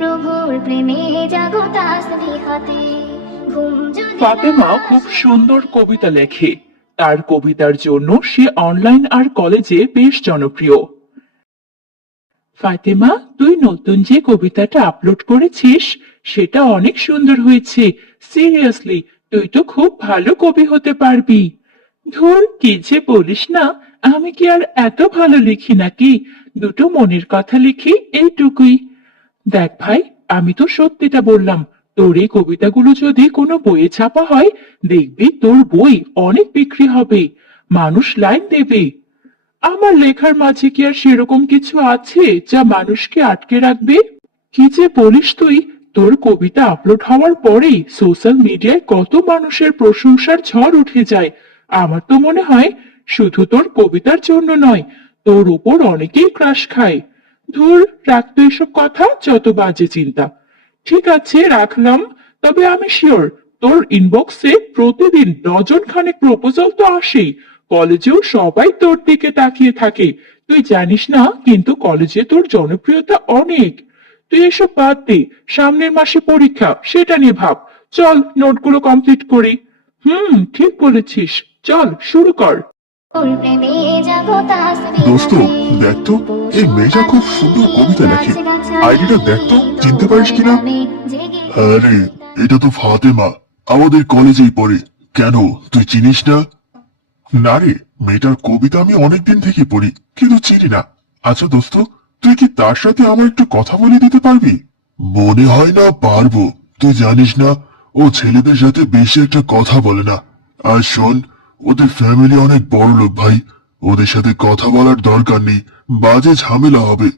প্রভুর প্রেমে জাগো তাসবিহাতে ঘুম যদি ফাতেমা খুব সুন্দর কবিতা লেখে। তার কবিতার জন্য সে অনলাইন আর কলেজে বেশ জনপ্রিয়। ফাতেমা, তুই নতুন যে কবিতাটা আপলোড করেছিস সেটা অনেক সুন্দর হয়েছে। সিরিয়াসলি, তুই তো খুব ভালো কবি হতে পারবি। ধুর, কি যে বলিস না, আমি কি আর এত ভালো লিখি নাকি? দুটো মনের কথা লিখি, এইটুকুই। দেখ ভাই, আমি তো সত্যিটা বললাম। তোর এই কবিতাগুলো যদি কোনো বইয়ে ছাপা হয়, দেখবি তোর বই অনেক বিক্রি হবে, মানুষ লাইক দেবে। আমার লেখার মাঝে কি আর সেরকম কিছু আছে যা মানুষকে আটকে রাখবে? কি যে বলিস তুই! তোর কবিতা আপলোড হওয়ার পরেই সোশ্যাল মিডিয়ায় কত মানুষের প্রশংসার ঝড় উঠে যায়। আমার তো মনে হয় শুধু তোর কবিতার জন্য নয়, তোর উপর অনেকেই ক্রাশ খায়। ধুর, রাখতো এসব কথা, যত বাজে চিন্তা। ঠিক আছে, রাখলাম। তবে আমি শিওর তোর ইনবক্সে প্রতিদিন ডজন খানেক প্রপোজাল তো আসেই। কলেজেও সবাই তোর দিকে তাকিয়ে থাকে। তুই জানিস না, কিন্তু কলেজে তোর জনপ্রিয়তা অনেক। তুই এসব বাদ দে, সামনের মাসে পরীক্ষা, সেটা নিয়ে ভাব। চল, নোটগুলো কমপ্লিট করি। ঠিক বলেছিস, চল শুরু কর। প্রভুর প্রেমে জাগো দোস্ত, তাসবিহাতে দেখ তো, এই মেয়েটা খুব সুন্দর কবিতা লেখে। আইডিটা দেখ তো, চিনতে পারিস কিনা? আরে, এটা তো ফাতেমা, আমাদের কলেজেই পড়ে। কেন, তুই চিনিস না? না রে, মেয়েটার কবিতা আমি অনেকদিন থেকে পড়ি, কিন্তু চিনি না। আচ্ছা দোস্ত, তুই কি তার সাথে আমার একটু কথা বলে দিতে পারবি? মনে হয় না পারবো। তুই জানিস না, ও ছেলেদের সাথে বেশি একটা কথা বলে না। আর শোন, ওদের ফ্যামিলি অনেক বড় লোক ভাই। ওদের সাথে কথা বলার দরকার নেই, বাজে ঝামেলা হবে।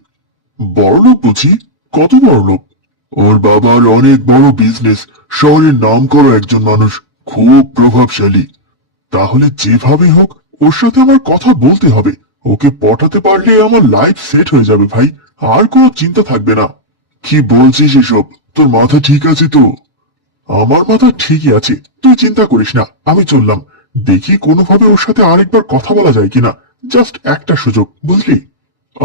বড় লোক বুঝি? কত বড় লোক? ওর বাবার অনেক বড় বিজনেস, শহরের নাম করা একজন মানুষ, খুব প্রভাবশালী। তাহলে যেভাবে হোক ওর সাথে আমার কথা বলতে হবে। ওকে পটাতে পারলে আমার লাইফ সেট হয়ে যাবে ভাই, আর কোনো চিন্তা থাকবে না। কি বলছিস এসব? তোর মাথা ঠিক আছে তো? আমার মাথা ঠিকই আছে, তুই চিন্তা করিস না, আমি চললাম। দেখি কোনোভাবে ওর সাথে আরেকবার কথা বলা যায় কিনা। জাস্ট একটা সুযোগ, বুঝলি?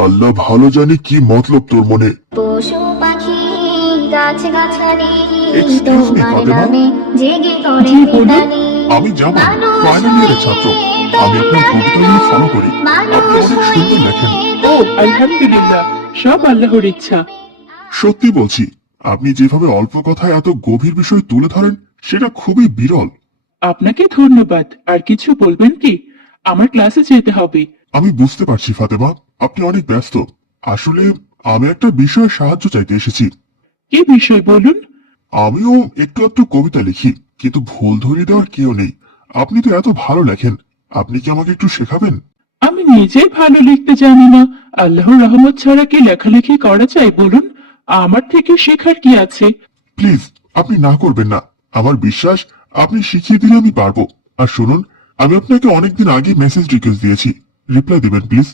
আল্লাহ ভালো জানে কি মতলব তোর মনে। পশু পাখি গাছ গাছালি Excuse me, তোমার ফাতেমা? নামে জেগে করে জি, বলুন। মিতালি আমি জামান, ফাইনাল ইয়ারের ছাত্র। আমি আপনার কবিতাগুলো ফলো করি, আপনি অনেক সুন্দর লেখেন। ও, আলহামদুলিল্লাহ, সব আল্লাহর ইচ্ছা। সত্যি বলছি, আপনি যেভাবে অল্প কথায় এত গভীর বিষয় তুলে ধরেন, সেটা খুবই বিরল। আপনাকে ধন্যবাদ। আর কিছু বলবেন কি? আমার ক্লাসে যেতে হবে। আমি বুঝতে পারছি ফাতেমা, আপনি অনেক ব্যস্ত। আসলে আমি একটা বিষয়ে সাহায্য চাইতে এসেছি। কি বিষয় বলুন? আমিও একটু একটু কবিতা লিখি, কিন্তু ভুল ধরিয়ে দেওয়ার কেউ নেই। আপনি তো এত ভালো লেখেন, আপনি কি আমাকে একটু শেখাবেন? আমি নিজেই ভালো লিখতে জানি না। আল্লাহর রহমত ছাড়া কি লেখালেখি করা যায় বলুন? আমার থেকে শেখার কি আছে? প্লিজ, আপনি না করবেন না। আমার বিশ্বাস, আপনি শিখিয়ে দিলে আমি পারবো। আর শুনুন, আমি আপনাকে অনেকদিন আগে মেসেজ রিকোয়েস্ট দিয়েছি, রিপ্লাই দিবেন প্লিজ।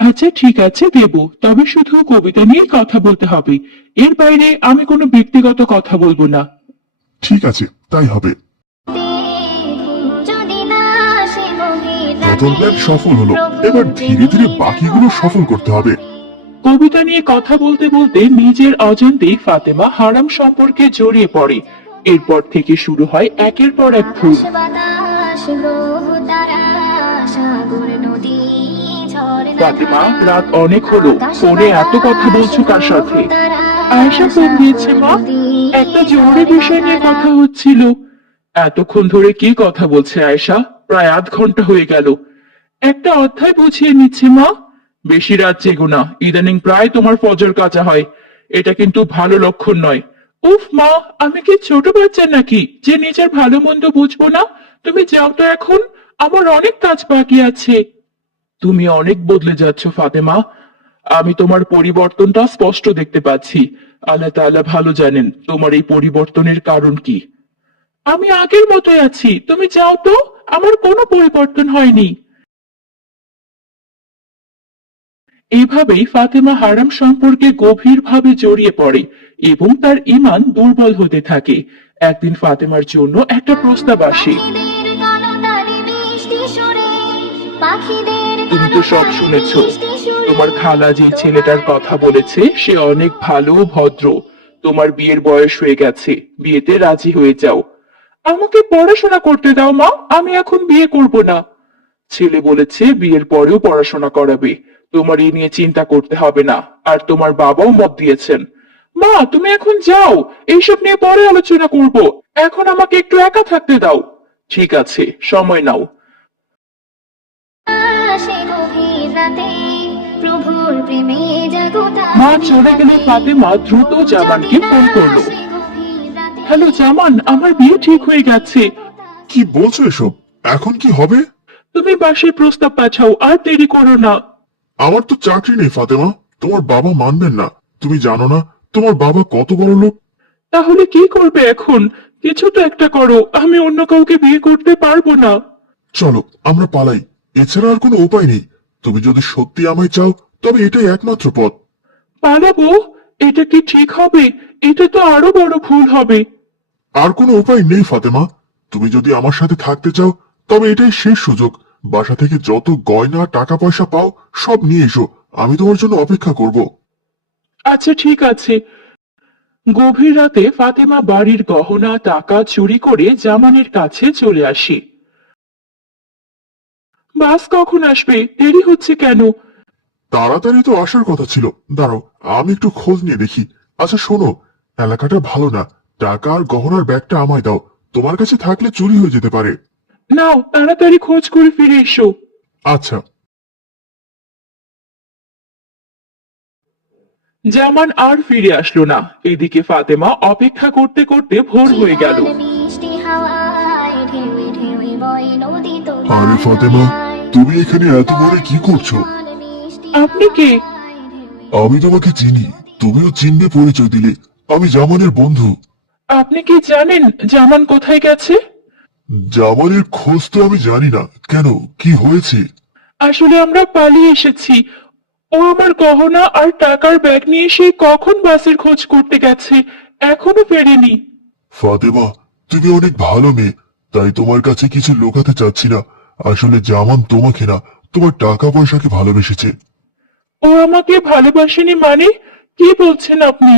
আচ্ছা, ঠিক আছে, দেব। তবে শুধু কবিতা নিয়ে কথা বলতে হবে। এর বাইরে আমি কোনো ব্যক্তিগত কথা বলবো না। ঠিক আছে, তাই হবে। ঘুম যদি না আসে গভীর প্রথম প্ল্যান রাতে, সফল হলো, এবার ধীরে ধীরে বাকিগুলো সফল করতে হবে। কবিতা নিয়ে কথা বলতে বলতে নিজের অজান্তেই ফাতেমা হারাম সম্পর্কে জড়িয়ে পড়ে। এরপর থেকে শুরু হয় একের পর এক ভুল। আকাশ বাতাস গ্রহ তারা সাগর নদী ঝর্ণা ফাতেমা, ধারা, রাত অনেক হলো, আকাশ ফোনে এত কথা বাতাস বলছো কার সাথে? গ্রহ তারা আয়েশা ফোন দিয়েছে মা, সাগর নদী একটা জরুরি ঝর্ণা বিষয় নিয়ে ধারা। কথা হচ্ছিল। এতক্ষণ ধরে কি কথা বলছে আয়েশা? প্রায় আধ ঘন্টা হয়ে গেল। একটা অধ্যায় বুঝিয়ে নিচ্ছে মা। বেশি রাত জেগো না, ইদানিং প্রায় তোমার ফজর কাজা হয়। এটা কিন্তু ভালো লক্ষণ নয়। উফ মা, আমি কি ছোট বাচ্চা নাকি যে নিজের ভালো মন্দ বুঝবো না? তুমি যাও তো এখন, আমার অনেক কাজ বাকি আছে। তুমি অনেক বদলে যাচ্ছ ফাতেমা। আমি তোমার পরিবর্তনটা স্পষ্ট দেখতে পাচ্ছি। আল্লাহ তাআলা ভালো জানেন তোমার এই পরিবর্তনের কারণ কি। আমি আগের মতোই আছি, তুমি যাও তো, আমার কোনো পরিবর্তন হয়নি। এইভাবেই ফাতেমা হারাম সম্পর্কে গভীরভাবে জড়িয়ে পড়ে এবং তার ঈমান দুর্বল হতে থাকে। একদিন ফাতেমার জন্য একটা প্রস্তাব আসে। পাখিদের কলতানে মিষ্টি সুরে, পাখিদের তুমি তো সব কলতানে শুনেছ। মিষ্টি সুরে, তোমার খালা যে ছেলেটার কথা বলেছে সে অনেক ভালো ও ভদ্র। তোমার বিয়ের বয়স হয়ে গেছে, বিয়েতে রাজি হয়ে যাও। আমাকে পড়াশোনা করতে দাও মা, আমি এখন বিয়ে করব না। ছেলে বলেছে বিয়ের পরেও পড়াশোনা করাবে, তোমার এই নিয়ে চিন্তা করতে হবে না। আর তোমার বাবাও মত দিয়েছেন। মা তুমি এখন যাও, এইসব নিয়ে পরে আলোচনা করব, এখন আমাকে একটু একা থাকতে দাও। ঠিক আছে, সময় নাও। আসে গভীর রাতে, প্রভুর প্রেমে জাগো তারা। মা চলে গেলে ফাতেমা দ্রুত জামানকে ফোন করলো। আসে গভীর রাতে, হ্যালো জামান, আমার বিয়ে ঠিক হয়ে গেছে। কি বলছো এসব? এখন কি হবে? তুমি বাসায় প্রস্তাব পাঠাও, আর দেরি করো না। আমার তো চাকরি নেই ফাতেমা, তোমার বাবা মানবেন না। তুমি জানো না তোমার বাবা কত বড় লোক? তাহলে কি করবে এখন? কিছু তো একটা করো, আমি অন্য কাউকে বিয়ে করতে পারবো না। চলো আমরা পালাই, এছাড়া আর কোনো উপায় নেই। তুমি যদি সত্যি আমায় চাও তবে এটাই একমাত্র পথ। পালাবো? এটা কি ঠিক হবে? এটা তো আরো বড় ভুল হবে। আর কোনো উপায় নেই ফাতেমা, তুমি যদি আমার সাথে থাকতে চাও তবে এটাই শেষ সুযোগ। বাসা থেকে যত গয়না টাকা পয়সা পাও সব নিয়ে এসো, আমি তোমার জন্য অপেক্ষা করব। আচ্ছা ঠিক আছে। গভীর রাতে ফাতেমা বাড়ির গহনা টাকা চুরি করে জামানের কাছে চলে আসে। বাস কখন আসবে? দেরি হচ্ছে কেন? তাড়াতাড়ি তো আসার কথা ছিল, দাঁড়াও আমি একটু খোঁজ নিয়ে দেখি। আচ্ছা শোনো, এলাকাটা ভালো না, টাকা আর গহনার ব্যাগটা আমায় দাও, তোমার কাছে থাকলে চুরি হয়ে যেতে পারে। নাও, তাড়াতাড়ি খোঁজ করে ফিরে এসো। আচ্ছা। জামান আর ফিরে আসলো না। এদিকে ফাতেমা অপেক্ষা করতে করতে ভোর হয়ে গেল। জীবন মিষ্টি হাওয়ায়, ঢেউয়ে ঢেউয়ে বয় নদী তরুণ আরে ফাতেমা, তুমি এখানে এত ভোরে কি করছো? আপনি কে? আমি তোমাকে চিনি, তুমিও চিনবে পরিচয় দিলে। আমি জামানের বন্ধু। আপনি কি জানেন জামান কোথায় গেছে? জামানের খোঁজ তো আমি জানি না, কেন কি হয়েছে? আসলে আমরা পালিয়ে এসেছি। ও আমার গহনা আর টাকার ব্যাগ নিয়ে সেই কখন বাসের খোঁজ করতে গেছে, এখনো ফেরেনি। ফাতেমা, তুমি অনেক ভালো মেয়ে, তাই তোমার কাছে কিছু লুকাতে চাচ্ছি না। আসলে জামান তোমাকে না, তোমার টাকা পয়সাকে ভালোবেসেছে। ও আমাকে ভালোবাসেনি মানে? কি বলছেন আপনি?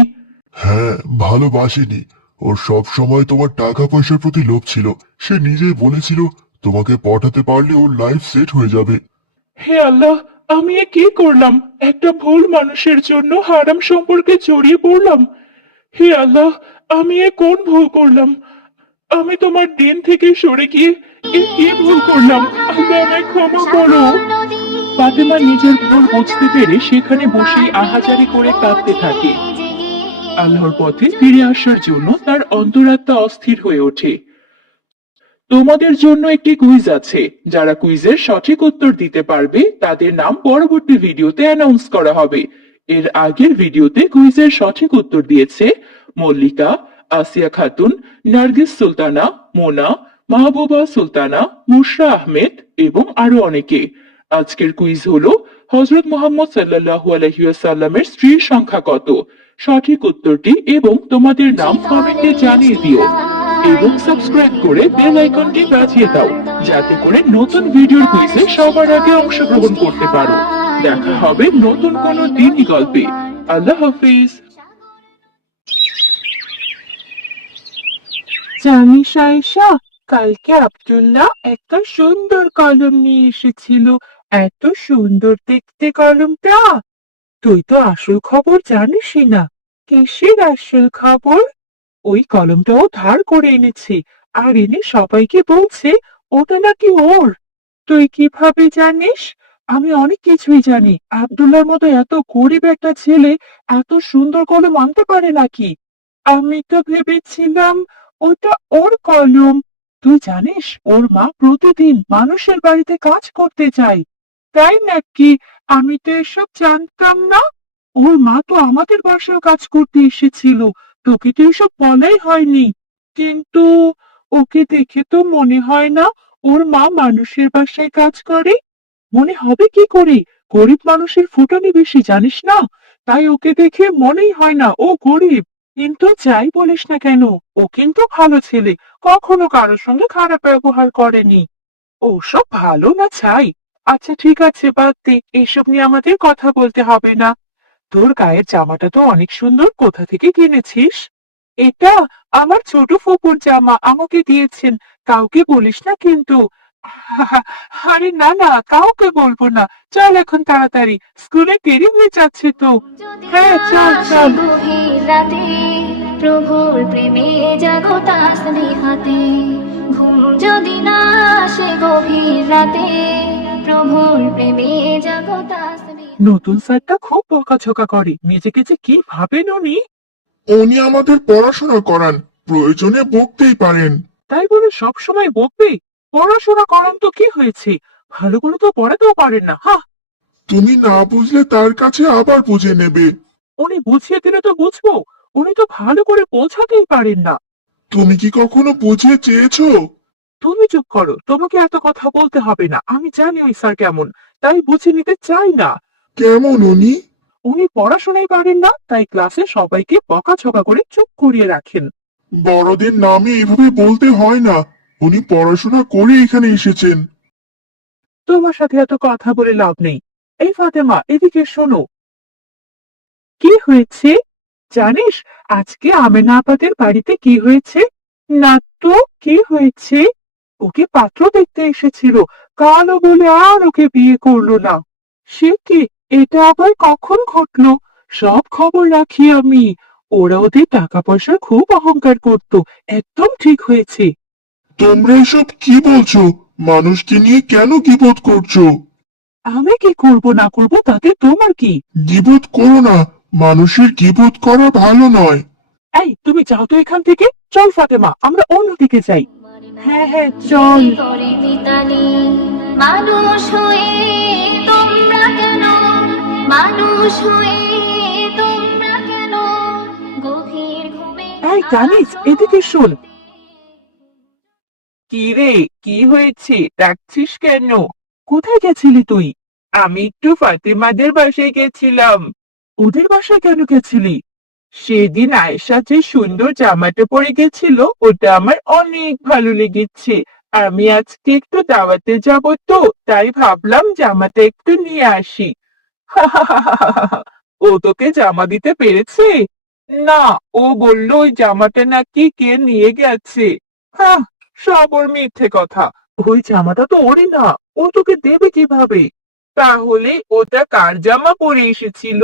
হ্যাঁ, ভালোবাসেনি। ওর সব সময় তোমার টাকা পয়সার প্রতি লোভ ছিল। সে নিজেই বলেছিল তোমাকে পটাতে পারলে ওর লাইফ সেট হয়ে যাবে। হে আল্লাহ, আমি এ কি করলাম? একটা ভুল মানুষের জন্য হারাম সম্পর্কে জড়িয়ে পড়লাম। হে আল্লাহ, আমি এ কোন ভুল করলাম? আমি তোমার দিন থেকে সরে গিয়ে এ কি ভুল করলাম? আল্লাহ আমায় ক্ষমা করো। ফাতেমা নিজের ভুল বুঝতে পেরে সেখানে বসেই আহাজারি করে কাঁদতে থাকে। আল্লাহর পথে ফিরে আসার জন্য তার অন্তরাত্মা অস্থির হয়ে ওঠে। তোমাদের জন্য একটি কুইজ আছে। যারা কুইজের সঠিক উত্তর দিতে পারবে তাদের নাম পরবর্তী ভিডিওতে অ্যানাউন্স করা হবে। এর আগের ভিডিওতে কুইজের সঠিক উত্তর দিয়েছে মল্লিকা, আসিয়া খাতুন, নার্গিস সুলতানা, মোনা, মাহবুবা সুলতানা, মুশরা আহমেদ এবং আরো অনেকে। আজকের কুইজ হলো হযরত মুহাম্মদ সাল্লাল্লাহু আলাইহি ওয়াসাল্লামের স্ত্রীর সংখ্যা কত? সঠিক উত্তরটি এবং তোমাদের নাম কমেন্টে জানিয়ে দিও এবং সাবস্ক্রাইব করে বেল আইকনটি বাজিয়ে দাও, যাতে করে নতুন ভিডিওর কুইজে সবার আগে অংশগ্রহণ করতে পারো। দেখা হবে নতুন কোনো দিনই গল্পে। আল্লাহ হাফিজ। জানিস আয়েশা, কালকে আব্দুল্লাহ একটা সুন্দর কলম নিয়ে এসেছিল। এত সুন্দর দেখতে কলমটা। তুই তো আসল খবর জানিসই না। কিসের আসল খবর? ওই কলমটাও ধার করে এনেছে, আর এনে সবাইকে বলছে ওটা নাকি ওর। তুই কিভাবে জানিস? আমি অনেক কিছুই জানি। আব্দুল্লাহর মতো এত গরিব একটা ছেলে এত সুন্দর কলম আনতে পারে নাকি? আমি তো ভেবেছিলাম ওটা ওর কলম। তুই জানিস ওর মা প্রতিদিন মানুষের বাড়িতে কাজ করতে যায়। তাই নাকি? আমি তো এসব জানতাম না। ওর মা তো আমাদের বাসায় কাজ করতে এসেছিল। তোকে তো এসব বলাই হয়নি। কিন্তু ওকে দেখে তো মনে হয় না ওর মা মানুষের বাসায় কাজ করে। মনে হবে কি করে? গরিব মানুষের ফুটানি বেশি, জানিস না? তাই ওকে দেখে মনেই হয় না ও গরিব। কিন্তু যাই বলিস না কেন, ও কিন্তু ভালো ছেলে, কখনো কারোর সঙ্গে খারাপ ব্যবহার করেনি। ওসব ভালো না চাই। আচ্ছা ঠিক আছে, বাদ দে, এসব নিয়ে আমাদের কথা বলতে হবে না। তোর গায়ের জামাটা তো অনেক সুন্দর, কোথা থেকে কিনেছিস? এটা আমার ছোট ফুপুর জামা, আমাকে দিয়েছেন। কাউকে বলিস না কিন্তু। আরে না না, কাউকে বলবো না। চল এখন তাড়াতাড়ি, স্কুলে দেরি হয়ে যাচ্ছে তো। যদি হ্যাঁ, না চল আসে চল। গভীর রাতে, প্রভুর প্রেমে জাগো তাসবিহাতে। ঘুম যদি না আসে গভীর রাতে, প্রভুর প্রেমে জাগো তাসবিহাতে। নতুন স্যারটা খুব বকাঝকা করে, নিজেকে যে কি ভাবেন উনি। উনি আমাদের পড়াশোনা করান, প্রয়োজনে বকতেই পারেন। তাই বলে সব সময় বকবে? পড়াশোনা করান তো কি হয়েছে, ভালো করে তো পড়াতেও পারেন না। হ্যাঁ, তুমি না বুঝলে তার কাছে আবার বুঝে নেবে। উনি বুঝিয়ে দিলে তো বুঝবো, উনি তো ভালো করে বোঝাতেই পারেন না। তুমি কি কখনো বুঝে চেয়েছো? তুমি চুপ করো, তোমাকে এত কথা বলতে হবে না, আমি জানি ওই স্যার কেমন, তাই বুঝে নিতে চাই না। কেমন উনি? উনি পড়াশোনাই পারেন না, তাই ক্লাসে সবাইকে বকাঝকা করে চুপ করিয়ে রাখেন। বড়দের নামে এভাবে বলতে হয় না। উনি পড়াশোনা করে এখানে এসেছেন। তোমার সাথে এত কথা বলে লাভ নেই। এই ফাতেমা, এদিকে শোনো। কি হয়েছে জানিস? আজকে আমেনা আপাদের বাড়িতে কি হয়েছে? না তো, কি হয়েছে? ওকে পাত্র দেখতে এসেছিল, কালো বলে আর ওকে বিয়ে করলো না। সে কি? এটা আবার কখন ঘটলো? সব খবর রাখি আমি। ওরা ওদের টাকা পয়সার খুব অহংকার করত। একদম ঠিক হয়েছে। তোমরা এসব কি বলছো? মানুষকে নিয়ে কেন গীবত করছো? আমি কি করব না করব তাতে তোমার কি? গীবত করো না। মানুষের গীবত করা ভালো নয়। এই, তুমি যাও তো এখান থেকে। চল ফাতেমা, আমরা অন্যদিকে যাই। হ্যাঁ হ্যাঁ, চল। করে মিতালি, মানুষ হয়ে তোমরা কেন, মানুষ হয়ে তোমরা কেন গভীর ঘুমে এই তানিজ, এদিকে শোন। কি রে, কি হয়েছে, ডাকছিস কেন? কোথায় গেছিলি তুই? আমি একটু ফাতেমাদের বাসায় গেছিলাম। ওদের বাসায় কেন গেছিলি? সেদিন আয়েশা যে সুন্দর জামাটা পরে গেছিল, ওটা আমার অনেক ভালো লেগেছে। আমি আজকে একটু দাওয়াতে যাব তো, তাই ভাবলাম জামাটা একটু নিয়ে আসি। ও তোকে জামা দিতে পেরেছে? না, ও বললো ওই জামাটা নাকি কে নিয়ে গেছে। হ্যাঁ, সব ওর মিথ্যে কথা। ওই জামাটা তো ওরই না, ও তোকে দেবে কিভাবে? তাহলে ওটা কার জামা পরে এসেছিল?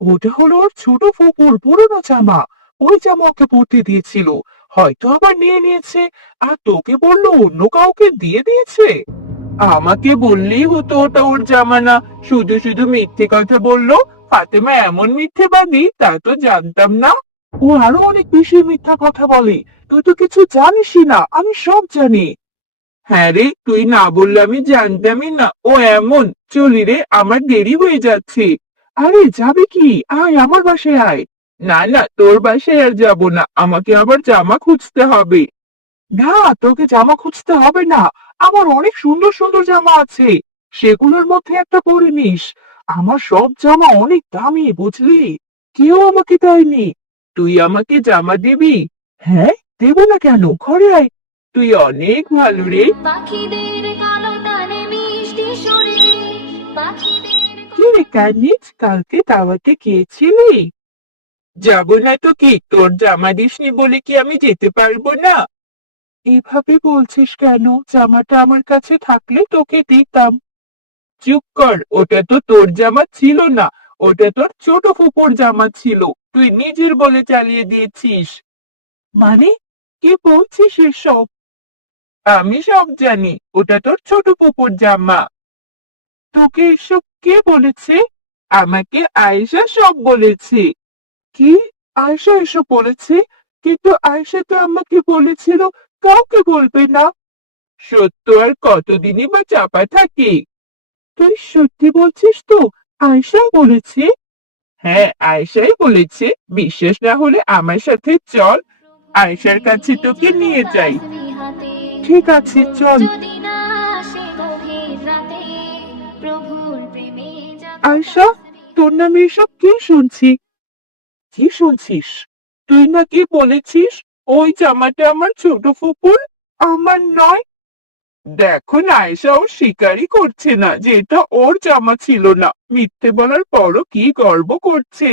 ওটা হলো ওর ছোট ফুপুর পুরনো জামা। ওই জামা ওকে পরতে দিয়েছিল, হয়তো আবার নিয়ে নিয়েছে। আর তোকে বললো অন্য কাউকে দিয়ে দিয়েছে। আমাকে বললেই হতো ওটা ওর জামা না, শুধু শুধু মিথ্যে কথা বললো। ফাতেমা এমন মিথ্যেবাদী তা তো জানতাম না। ও আরো অনেক বেশি মিথ্যা কথা বলে। তুই তো কিছু জানিসই না, আমি সব জানি। হ্যাঁ রে, তুই না বললে আমি জানতামই না ও এমন। চলি রে, আমার দেরি হয়ে যাচ্ছে। আরে যাবে কি, আয় আমার বাসায় আয়। না না, তোর বাসায় আর যাবো না, আমাকে আবার জামা খুঁজতে হবে। না, তোকে জামা খুঁজতে হবে না। আমার অনেক সুন্দর সুন্দর জামা আছে, সেগুলোর মধ্যে একটা পরে নিস। আমার সব জামা অনেক দামি, বুঝলি? কেউ আমাকে দেয়নি। তুই আমাকে জামা দিবি? হ্যাঁ, দেবো না কেন, ঘরে আয়। তুই অনেক ভালো রে। পাখিদের কালো তানে মিষ্টি সুরে, পাখিদের কি রে কানিজ, কালকে দাওয়াতে গিয়েছিলি? যাবো না তো কি, তোর জামা দিসনি বলে কি আমি যেতে পারবো না? এভাবে বলছিস কেন? জামাটা আমার কাছে থাকলে তোকে দিতাম। চুপ কর, ওটা তো তোর জামা ছিল না, ওটা তোর ছোট ফুপুর জামা ছিল। তুই নিজের বলে চালিয়ে দিয়েছিস। মানে, কি বলছিস এসব? আমি সব জানি, ওটা তোর ছোট ফুপুর জামা। তোকে এসব কে বলেছে? আমাকে আয়েশা সব বলেছে। কি? আয়েশা এসব বলেছে? কিন্তু আয়েশা তো আমাকে বলেছিল কাউকে বলবে না। সত্য আর কতদিনই বা চাপা থাকে? তুই সত্যি বলছিস তো? আয়েশাই বলেছে? হ্যাঁ, আয়েশাই বলেছে। বিশ্বাস না হলে আমার সাথে চল, আয়েশার কাছে তোকে নিয়ে যাই। তাসবিহাতে। ঠিক আছে, চল। যদি না আসে গভীর রাতে, প্রভুর প্রেমে জাগো আয়েশা, তোর তাসবিহাতে। নামে এসব কি শুনছি? কি শুনছিস? তুই নাকি বলেছিস ওই জামাটা আমার ছোট ফুপুর, আমার নয়। দেখো না, আয়েশা ও স্বীকারই করছে না যে এটা ওর জামা ছিল না, মিথ্যে বলার পরও কি গর্ব করছে।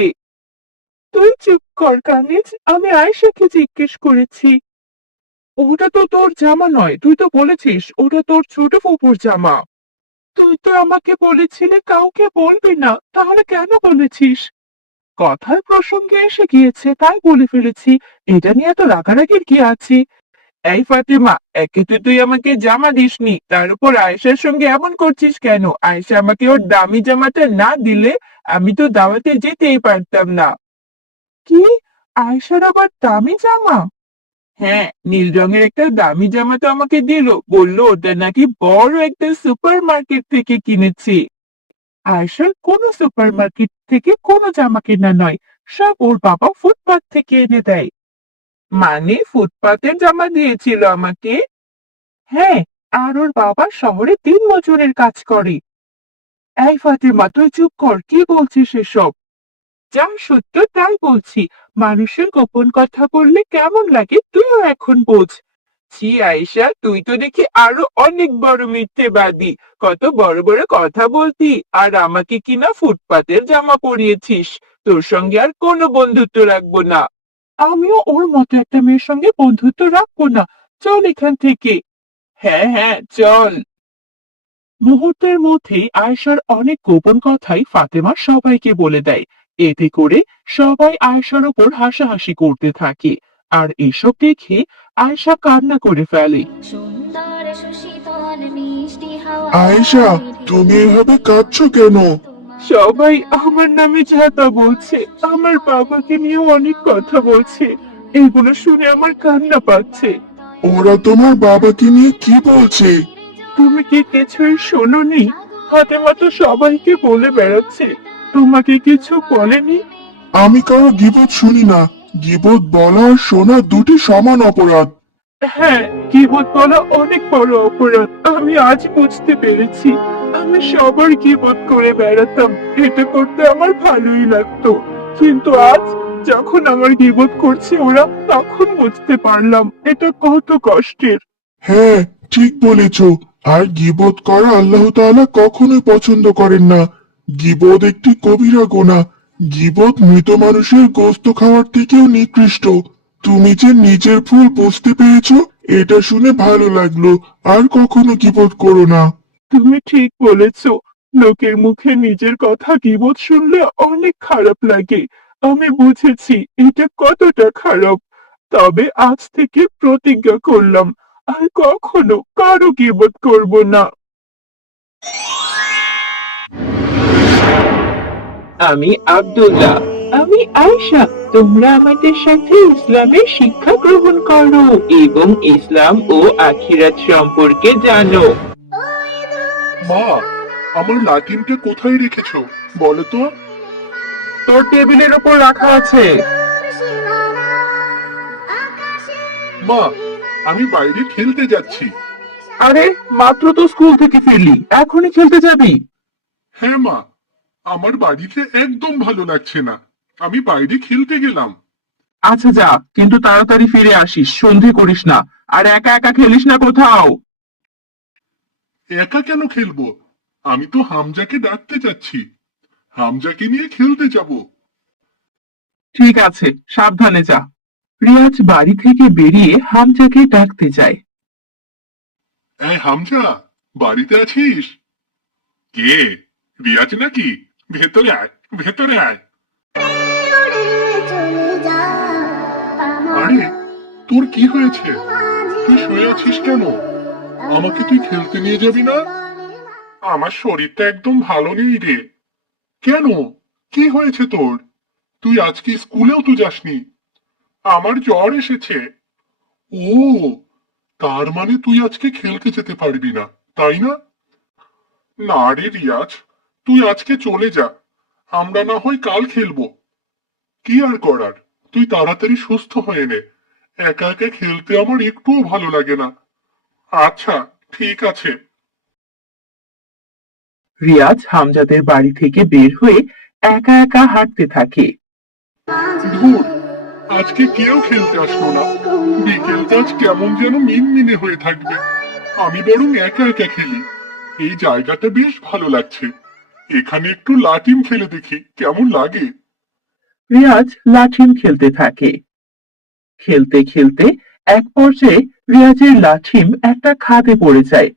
তুই চুপ কর কানিজ, আমি আয়েশাকে জিজ্ঞেস করেছি। ওটা তো তোর জামা নয়, তুই তো বলেছিস ওটা তোর ছোট ফুপুর জামা। তুই তো আমাকে বলেছিলি কাউকে বলবি না, তাহলে কেন বলেছিস? কথার প্রসঙ্গে এসে গিয়েছে তাই বলে ফেলেছি, এটা নিয়ে তো রাগারাগির কি আছে? এই ফাতেমা, একে তো তুই আমাকে জামা দিসনি, তার উপর আয়েশার সঙ্গে এমন করছিস কেন? আয়েশা আমাকে ওর দামি জামাটা না দিলে আমি তো দাওয়াতে যেতেই পারতাম না। কি? আয়েশার আবার দামি জামা? হ্যাঁ, নীল রঙের একটা দামি জামা তো আমাকে দিল, বললো ওটা নাকি বড় একটা সুপার মার্কেট থেকে কিনেছি। আয়েশার কোনো সুপার মার্কেট থেকে কোনো জামা কেনা নয়, সব ওর বাবা ফুটপাত থেকে এনে দেয়। মানে ফুটপাতের জামা দিয়েছিল আমাকে? হ্যাঁ, আর ওর বাবা শহরে দিন মজুরের কাজ করে। এই ফাতেমা, তুই চুপ কর, কি বলছিস এসব? যা সত্য তাই বলছি, মানুষের গোপন কথা বললে কেমন লাগে তুইও এখন বোঝ। ছি আয়েশা, তুই তো দেখি আরো অনেক বড় মিথ্যেবাদী। কত বড় বড় কথা বলতি, আর আমাকে কিনা ফুটপাতের জামা পরিয়েছিস। তোর সঙ্গে আর কোনো বন্ধুত্ব রাখবো না। আমিও ওর মতো একটা মেয়ের সঙ্গে বন্ধুত্ব রাখবো না, চল এখান থেকে। হ্যাঁ হ্যাঁ, চল। মুহূর্তের মধ্যেই আয়েশার অনেক গোপন কথাই ফাতেমা সবাইকে বলে দেয়। এতে করে সবাই আয়েশার উপর হাসাহাসি করতে থাকে, আর এসব দেখে আয়েশা কান্না করে ফেলে। সুন্দর সুশীতল মিষ্টি হাওয়া আয়েশা, তুমি এভাবে কাঁদছো কেন? সবাই আমার নামে যা তা বলছে, আমার বাবাকে নিয়েও অনেক কথা বলছে, এগুলো শুনে আমার কান্না পাচ্ছে। ওরা তোমার বাবাকে নিয়ে কি বলছে? তুমি কি কিছুই শোনোনি? ফাতেমা তো সবাইকে বলে বেড়াচ্ছে, তোমাকে কিছু বলেনি? আমি কারো গীবত শুনি না। গীবত বলা আর শোনা দুটি সমান অপরাধ। হ্যাঁ, গীবত বলা অনেক বড় অপরাধ, আমি আজ বুঝতে পেরেছি। আমি সবার গীবত করে বেড়াতাম, এটা করতে আমার ভালোই লাগতো, কিন্তু আজ যখন আমার গীবত করছে ওরা, তখন বুঝতে পারলাম এটা কত কষ্টের। হ্যাঁ, ঠিক বলেছ। আর গীবত করা আল্লাহ তাআলা কখনোই পছন্দ করেন না। গীবত একটি কবিরা গুনাহ। গীবত মৃত মানুষের গোশত খাওয়ার থেকেও নিকৃষ্ট। তুমি যে নিজের ভুল বুঝতে পেরেছো, এটা শুনে ভালো লাগলো। আর কখনো গীবত করো না। তুমি ঠিক বলেছ, লোকের মুখে নিজের কথা গীবত শুনলে অনেক খারাপ লাগে। আমি বুঝেছি এটা কতটা খারাপ। তবে আজ থেকে প্রতিজ্ঞা করলাম, আর কখনো কারো গীবত করব না। আমি আব্দুল্লাহ। আমি আয়েশা। তোমরা আমাদের সাথে ইসলামের শিক্ষা গ্রহণ করো এবং ইসলাম ও আখিরাত সম্পর্কে জানো। মা, আমার লাঠিমটা কোথায় রেখেছো বলো তো? তোর টেবিলের উপর রাখা আছে। মা, আমি বাইরে খেলতে যাচ্ছি। আরে, মাত্র তো স্কুল থেকে ফিরলি, এখনই খেলতে যাবি? হ্যাঁ মা, আমার বাড়িতে একদম ভালো লাগছে না, আমি বাইরে খেলতে গেলাম। আচ্ছা যা, কিন্তু তাড়াতাড়ি ফিরে আসিস, সন্ধে করিস না। আর একা একা খেলিস না কোথাও। একা কেন খেলবো? আমি তো হামজাকে ডাকতে যাচ্ছি, হামজাকে নিয়ে খেলতে যাব। ঠিক আছে, সাবধানে যা। রিয়াজ বাড়ি থেকে বেরিয়ে হামজাকে ডাকতে যায়। এই হামজা, বাড়িতে আছিস? কে? রিয়াজ নাকি? ভেতরে আয়, ভেতরে আয়। আরে, তোর কি হয়েছে? তুই শুয়ে আছিস কেন? আমাকে তুই খেলতে নিয়ে যাবি না? আমার শরীরটা একদম ভালো নেই রে। কেন? কি হয়েছে তোর? তুই আজকে স্কুলেও তো যাসনি। আমার জ্বর এসেছে। ও, তার মানে তুই আজকে খেলতে যেতে পারবি না, তাই না? না রে রিয়াজ, তুই আজকে চলে যা, আমরা না হয় কাল খেলবো। কি আর করার, তুই তাড়াতাড়ি সুস্থ হয়ে নে। একা একা খেলতে আমার একটুও ভালো লাগে না। আচ্ছা, ঠিক আছে। রিয়াজ হামজাদের বাড়ি থেকে বের হয়ে একা একা হাঁটতে থাকে। ধুর, আজকে কেউ খেলতে আসলো না। বিকেলটা আজ কেমন যেন মিনমিনে হয়ে থাকবে। আমি বরং একা একা খেলি। এই জায়গাটা বেশ ভালো লাগছে। এখানে একটু লাটিম খেলে দেখি কেমন লাগে। রিয়াজ লাঠিম খেলতে থাকে। খেলতে খেলতে এক পর্যায়ে রিয়াজের লাঠিম একটা খাদে পড়ে যায়।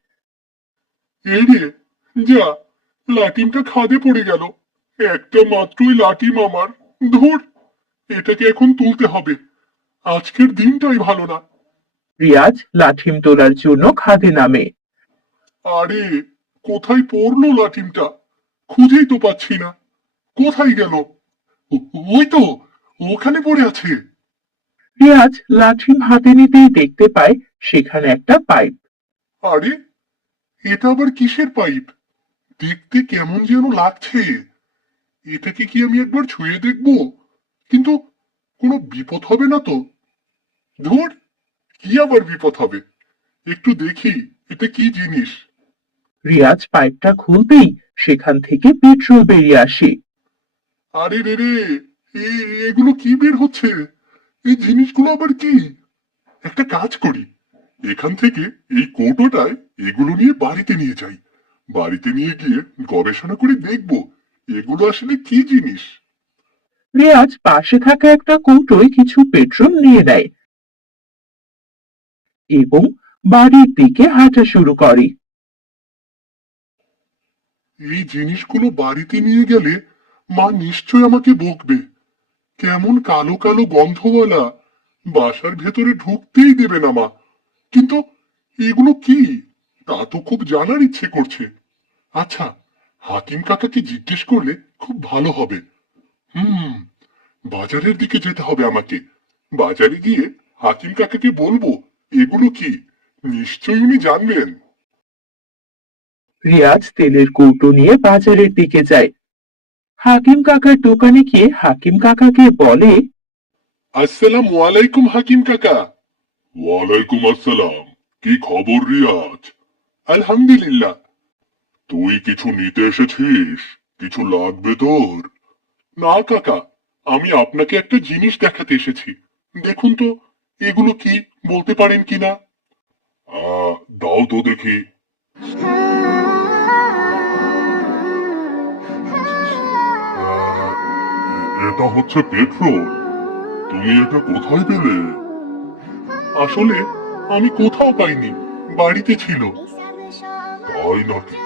এই রে, যা, লাটিমটা খাদে পড়ে গেল। একটা মাত্রই লাটিম আমার। ধুর, এটাকে এখন তুলতে হবে। আজকের দিনটাই ভালো না। রিয়াজ লাঠিম তোলার জন্য খাদে নামে। আরে, কোথায় পড়লো লাটিমটা? খুঁজেই তো পাচ্ছি না। কোথায় গেল? ওই তো, ওখানে পড়ে আছে। রিয়াজ লাঠিম হাতে নিতেই দেখতে পায় সেখানে একটা পাইপ। আরে, এটা আবার কিসের পাইপ? দেখতে কেমন যেন লাগছে। এটাকে কি আমি একবার ছুঁয়ে দেখব? কিন্তু কোনো বিপদ হবে না তো? ধুর, কি আবার বিপদ হবে? একটু দেখি এটা কি জিনিস। রিয়াজ পাইপটা খুলতেই সেখান থেকে পেট্রোল বেরিয়ে আসে। আরে রে রে, এগুলো কি বের হচ্ছে? এই জিনিসগুলো আবার কি? একটা কাজ করি, এখান থেকে এই কৌটোটায় এগুলো নিয়ে বাড়িতে নিয়ে যাই। বাড়িতে নিয়ে গিয়ে গবেষণা করে দেখব এগুলো আসলে কি জিনিস। রিয়াজ পাশে থাকা একটা কৌটোয় কিছু পেট্রোল নিয়ে নেয় এবং বাড়ির দিকে হাঁটা শুরু করে। এই জিনিসগুলো বাড়িতে নিয়ে গেলে মা নিশ্চয় আমাকে বকবে। কেমন কালো কালো গন্ধওয়ালা, বাসার ভেতরে ঢুকতেই দেবে না মা। কিন্তু এগুলো কি, তা তো খুব জানার ইচ্ছে করছে। আচ্ছা, হাকিম কাকাকে জিজ্ঞেস করলে খুব ভালো হবে। হুম, বাজারের দিকে যেতে হবে আমাকে। বাজারে গিয়ে হাকিম কাকাকে বলবো এগুলো কি, নিশ্চয়ই উনি জানবেন। রিয়াজ তেলের কৌটো নিয়ে বাজারের দিকে যায়। হাকিম কাকার দোকানে গিয়ে হাকিম কাকাকে বলে, আসসালামু আলাইকুম হাকিম কাকা। ওয়ালাইকুম আসসালাম। কি খবর রিয়াজ? আলহামদুলিল্লাহ। তুই কিছু নিতে এসেছিস? কিছু লাগবে তোর? না কাকা, আমি আপনাকে একটা জিনিস দেখাতে এসেছি। দেখুন তো, এগুলো কি, বলতে পারেন কিনা? দাও তো দেখি। এটা হচ্ছে পেট্রোল। তুমি এটা কোথায় পেলে? আসলে আমি কোথাও পাইনি, বাড়িতে ছিল। তাই নাকি?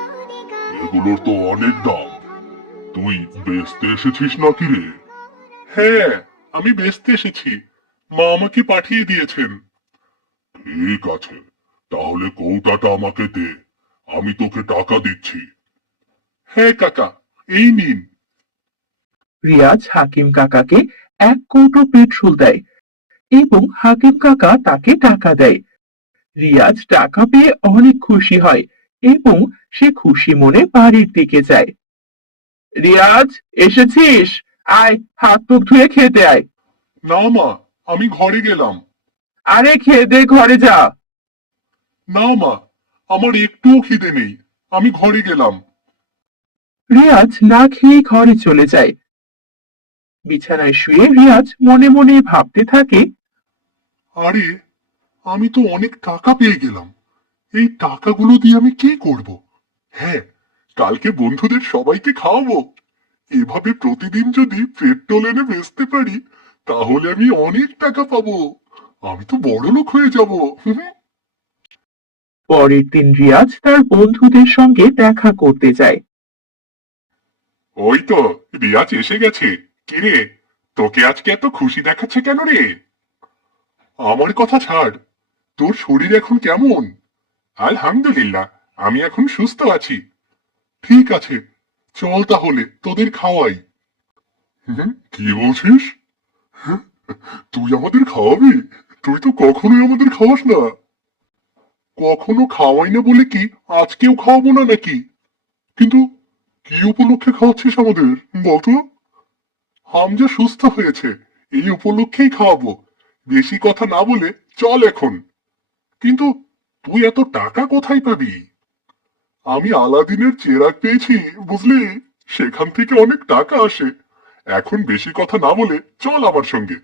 এগুলোর তো অনেক দাম। তুই বেচতে এসেছিস নাকি রে? হ্যাঁ, আমি বেচতে এসেছি। মা আমাকে পাঠিয়ে দিয়েছেন। ঠিক আছে, তাহলে কৌটাটা আমাকে দে। আমি তোকে টাকা দিচ্ছি। হ্যাঁ কাকা, এই নিন। রিয়াজ হাকিম কাকাকে এক কৌটো পেট্রোল দেয় এবং হাকিম কাকা তাকে টাকা দেয়। রিয়াজ টাকা পেয়ে অনেক খুশি হয় এবং সে খুশি মনে বাড়ির দিকে যায়। রিয়াজ, এসেছিস? আয়, হাত মুখ ধুয়ে খেতে আয়। না মা, আমি ঘরে গেলাম। আরে খেয়ে দে, ঘরে যা। না মা, আমার একটুও খিদে নেই। আমি ঘরে গেলাম। রিয়াজ না খেয়ে ঘরে চলে যায়। বিছানায় শুয়ে রিয়াজ মনে মনে ভাবতে থাকে, আরে, আমি তো অনেক টাকা পেয়ে গেলাম। এই টাকাগুলো দিয়ে আমি কি করব? হ্যাঁ, কালকে বন্ধুদের সবাইকে খাওয়াবো। এভাবে প্রতিদিন যদি পেট্রোল এনে বেচতে পারি, তাহলে আমি অনেক টাকা পাবো। আমি তো বড় লোক হয়ে যাব। পরের দিন রিয়াজ তার বন্ধুদের সঙ্গে দেখা করতে যায়। ওই তো, রিয়াজ এসে গেছে। কিরে, তোকে আজকে এত খুশি দেখাচ্ছে কেন রে? আমার কথা ছাড়, তোর শরীর এখন কেমন? আলহামদুলিল্লাহ, আমি এখন সুস্থ আছি। ঠিক আছে, চল তাহলে তোদের খাওয়াই। কি বলছিস? তুই আমাদের খাওয়াবি? তুই তো কখনোই আমাদের খাওয়াস না। কখনো খাওয়াই না বলে কি আজকেও খাওয়াবো না নাকি? কিন্তু কি উপলক্ষে খাওয়াচ্ছিস আমাদের, বলতো? হামজা সুস্থ হয়েছে, এই উপলক্ষেই খাওয়াবো। বেশি কথা না বলে চল এখন। কিন্তু তুই এত টাকা কোথায় পাবি? আমি আলাদিনের চেরাগ পেয়েছি, বুঝলি? সেখান থেকে অনেক টাকা আসে। এখন বেশি কথা না বলে চল আমার সঙ্গে।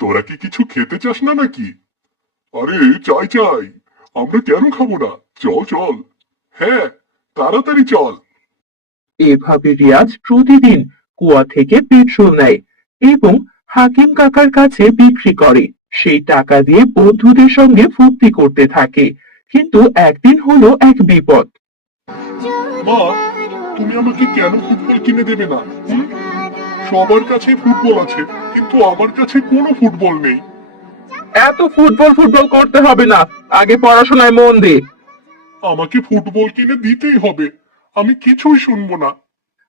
তোরা কি কিছু খেতে চাস না নাকি? আরে চাই চাই, আমরা কেন খাবো না? চল চল, হ্যাঁ তাড়াতাড়ি চল। এভাবে রিয়াজ প্রতিদিন কুয়া থেকে পেট্রোল নেয় এবং হাকিম কাকার কাছে বিক্রি করে। সেই টাকা দিয়ে বন্ধুদের সঙ্গে ফুর্তি করতে থাকে। কিন্তু একদিন হলো এক বিপদ। মা, তুমি আমাকে কেন ফুটবল কিনে দেবে না? সবার কাছে ফুটবল আছে, কিন্তু আমার কাছে কোনো ফুটবল নেই। এত ফুটবল ফুটবল করতে হবে না, আগে পড়াশোনায় মন দে। আমাকে ফুটবল কিনে দিতেই হবে, আমি কিছুই শুনবো না।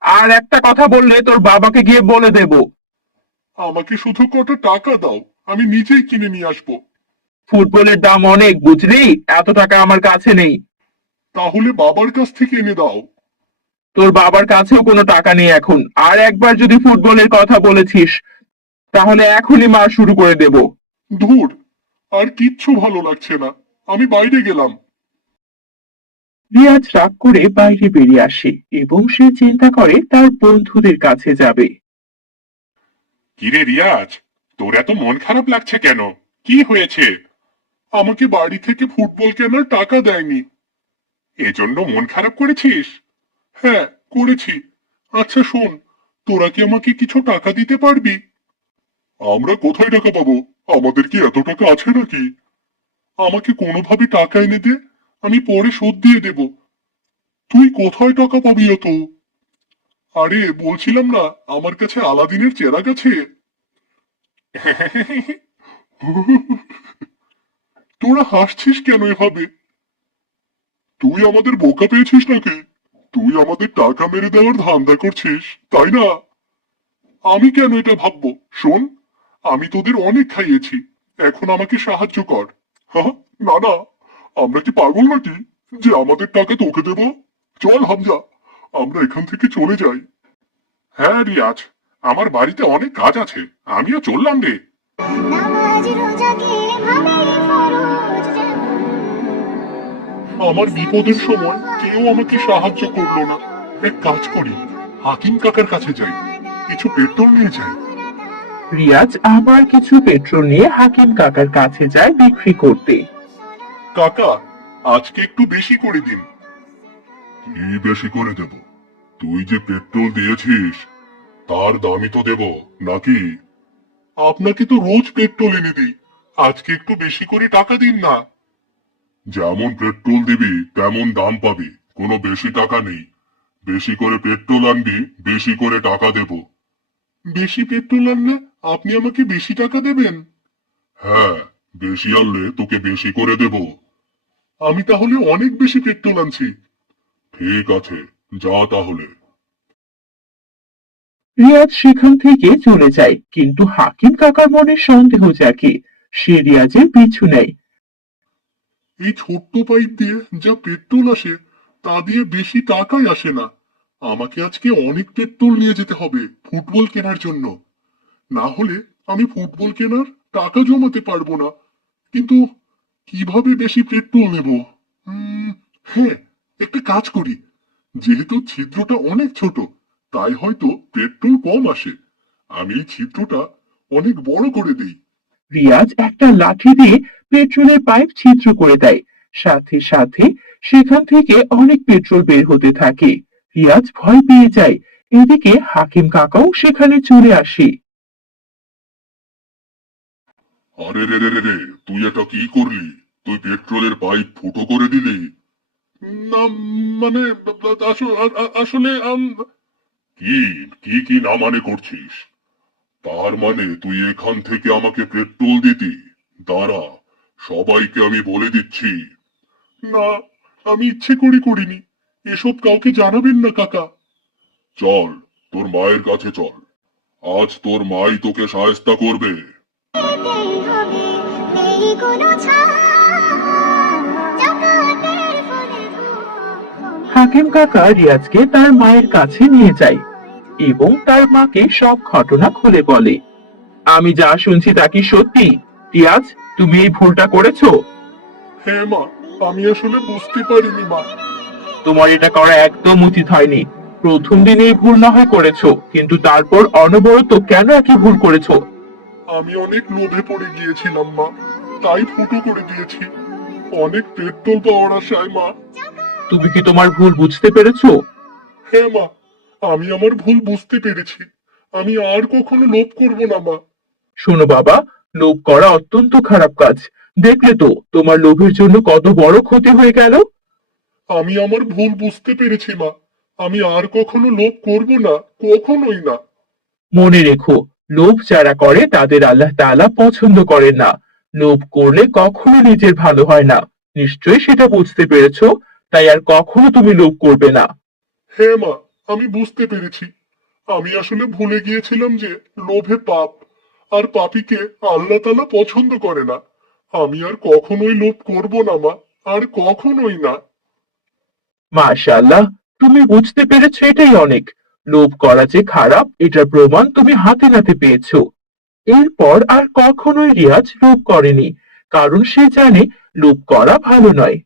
আর একটা কথা বললে তোর বাবাকে গিয়ে বলে দেব। আমাকে শুধু কটা টাকা দাও, আমি নিজেই কিনে নিয়ে আসবো। ফুটবলের দাম অনেক বুঝলি, এত টাকা আমার কাছে নেই। তাহলে বাবার কাছ থেকে এনে দাও। তোর বাবার কাছেও কোনো টাকা নেই এখন। আর একবার যদি ফুটবলের কথা বলেছিস তাহলে এখনই মার শুরু করে দেব। ধুর, আর কিচ্ছু ভালো লাগছে না, আমি বাইরে গেলাম। রিয়াজ রাগ করে বাইরে বেরিয়ে আসে এবং সে চিন্তা করে তার বন্ধুদের কাছে যাবে। কিরে রিয়াজ, তোর এত মন খারাপ লাগছে কেন? কি হয়েছে? আমাকে বাড়ি থেকে ফুটবল কেনার টাকা দেয়নি, এজন্য মন খারাপ করেছিস? হ্যাঁ করেছি। আচ্ছা শোন, তোরা কি আমাকে কিছু টাকা দিতে পারবি? আমরা কোথায় টাকা পাবো? আমাদের কি এত টাকা আছে নাকি? আমাকে কোনোভাবে টাকা এনে দে, আমি পরে শোধ দিয়ে দেব। তুই কোথায় টাকা পাবি এত? আরে বলছিলাম না, আমার কাছে আলাদিনের চেরাগ আছে। তোরা হাসছিস কেন এভাবে? তুই আমাদের বোকা পেয়েছিস নাকি? তুই আমাদের টাকা মেরে দেওয়ার ধান্দা করছিস, তাই না? আমি কেন এটা ভাববো? শোন, আমি তোদের অনেক খাইয়েছি, এখন আমাকে সাহায্য কর। হ্যাঁ, না না, আমরা কি পাগল নাকি যে আমাদের টাকা তোকে দেব? চল হামজা, আমরা এখান থেকে চলে যাই। হ্যাঁ রিয়াজ, আমার বাড়িতে অনেক কাজ আছে, আমিও চললাম রে। আমার বিপদের সময় কেউ আমাকে সাহায্য করলো না। এক কাজ করি, হাকিম কাকার কাছে যাই, কিছু পেট্রোল নিয়ে যাই। রিয়াজ আবার কিছু পেট্রোল নিয়ে হাকিম কাকার কাছে যায় বিক্রি করতে। কাকা, আজকে একটু বেশি করে দিন। কি বেশি করে দেব? তুই যে পেট্রোল দিয়েছিস তার দামই তো দেব নাকি? আপনাকে তো রোজ পেট্রোল এনে দিই, আজকে একটু বেশি করে টাকা দিন না। যেমন পেট্রোল দিবি তেমন দাম পাবি, কোনো বেশি টাকা নেই। বেশি করে পেট্রোল আনবি, বেশি করে টাকা দেব। বেশি পেট্রোল আনলে আপনি আমাকে বেশি টাকা দেবেন? হ্যাঁ, বেশি আনলে তোকে বেশি করে দেব। আমি তাহলে অনেক বেশি পেট্রোল আনছি। ঠিক আছে, যা তাহলে। রিয়াজ সেখান থেকে চলে যায়, কিন্তু হাকিম কাকার মনে সন্দেহ জাগে। সে রিয়াজের পিছু নেয়। এই ছোট্ট পাইপ দিয়ে যা পেট্রোল আসে তা দিয়ে বেশি টাকাই আসে না। আমাকে আজকে অনেক পেট্রোল নিয়ে যেতে হবে ফুটবল কেনার জন্য, না হলে আমি ফুটবল কেনার টাকা জমাতে পারবো না। কিন্তু কিভাবে বেশি পেট্রোল নেব? হ্যাঁ, একটা কাজ করি, যেহেতু ছিদ্রটা অনেক ছোট তাই হয়তো পেট্রোল কম আসে, আমি এই ছিদ্রটা অনেক বড় করে দেই। রিয়াজ একটা লাঠি দিয়ে পেট্রোলের পাইপ ছিদ্র করে দেয়। সাথে সাথে সেখান থেকে অনেক পেট্রোল বের হতে থাকে। রিয়াজ ভয় পেয়ে যায়। এদিকে হাকিম কাকাও সেখানে চলে আসে। আরে রে রে রে রে, তুই এটা কি করলি? তুই পেট্রোলের পাইপ ফুটো করে দিলি? না মানে, আসলে কি কি কি না মানে করছিস? তার মানে তুই এখান থেকে আমাকে পেট্রোল দিতি? দাঁড়া, সবাইকে আমি বলে দিচ্ছি। না, আমি ইচ্ছে করে করিনি, এসব কাউকে জানাবেন না কাকা। চল, তোর মায়ের কাছে চল, আজ তোর মাই তোকে সায়স্তা করবে। হাকিম কাকা রিয়াজকে তার মায়ের কাছে নিয়ে যায় এবং তার মাকে সব ঘটনা খুলে বলে। আমি যা শুনছি তা কি সত্যি? রিয়াজ, তুমি এই ভুলটা করেছো? হ্যাঁ মা, আমি আসলে বুঝতে পারিনি মা। তোমার এটা করা একদম উচিত হয়নি। প্রথম দিন এই ভুল না হয় করেছো, কিন্তু তারপর অনবরত কেন একই ভুল করেছো? আমি অনেক লোভে পড়ে গিয়েছিলাম মা, তাই ফুটো করে দিয়েছি। অনেক পেট্রোল পাওয়ার আশায় মা। তুমি কি তোমার ভুল বুঝতে পেরেছো? হ্যাঁ মা, আমি আমার ভুল বুঝতে পেরেছি। আমি আর কখনো লোভ করব না মা। শোনো বাবা, লোভ করা অত্যন্ত খারাপ কাজ। দেখলে তো তোমার লোভের জন্য কত বড় ক্ষতি হয়ে গেল। আমি আমার ভুল বুঝতে পেরেছি মা। আমি আর কখনো লোভ করব না, কখনোই না। মনে রেখো, লোভ যারা করে তাদের আল্লাহ তাআলা পছন্দ করেন না। লোভ করলে কখনো নিজের ভালো হয় না। নিশ্চয়ই সেটা বুঝতে পেরেছো। তাই আর কখনো তুমি লোভ করবে না। হ্যাঁ মা, আমি বুঝতে পেরেছি। আমি আসলে ভুলে গিয়েছিলাম যে লোভে পাপ, আর পাপীকে আল্লাহ তাআলা পছন্দ করে না। আমি আর কখনোই লোভ করব না মা, আর কখনোই না। মাশাআল্লাহ, তুমি বুঝতে পেরেছো, এটাই অনেক। লোভ করা যে খারাপ এটার প্রমাণ তুমি হাতে নাতে পেয়েছো। এরপর আর কখনোই রিয়াজ লোভ করেনি, কারণ সে জানে লোভ করা ভালো নয়।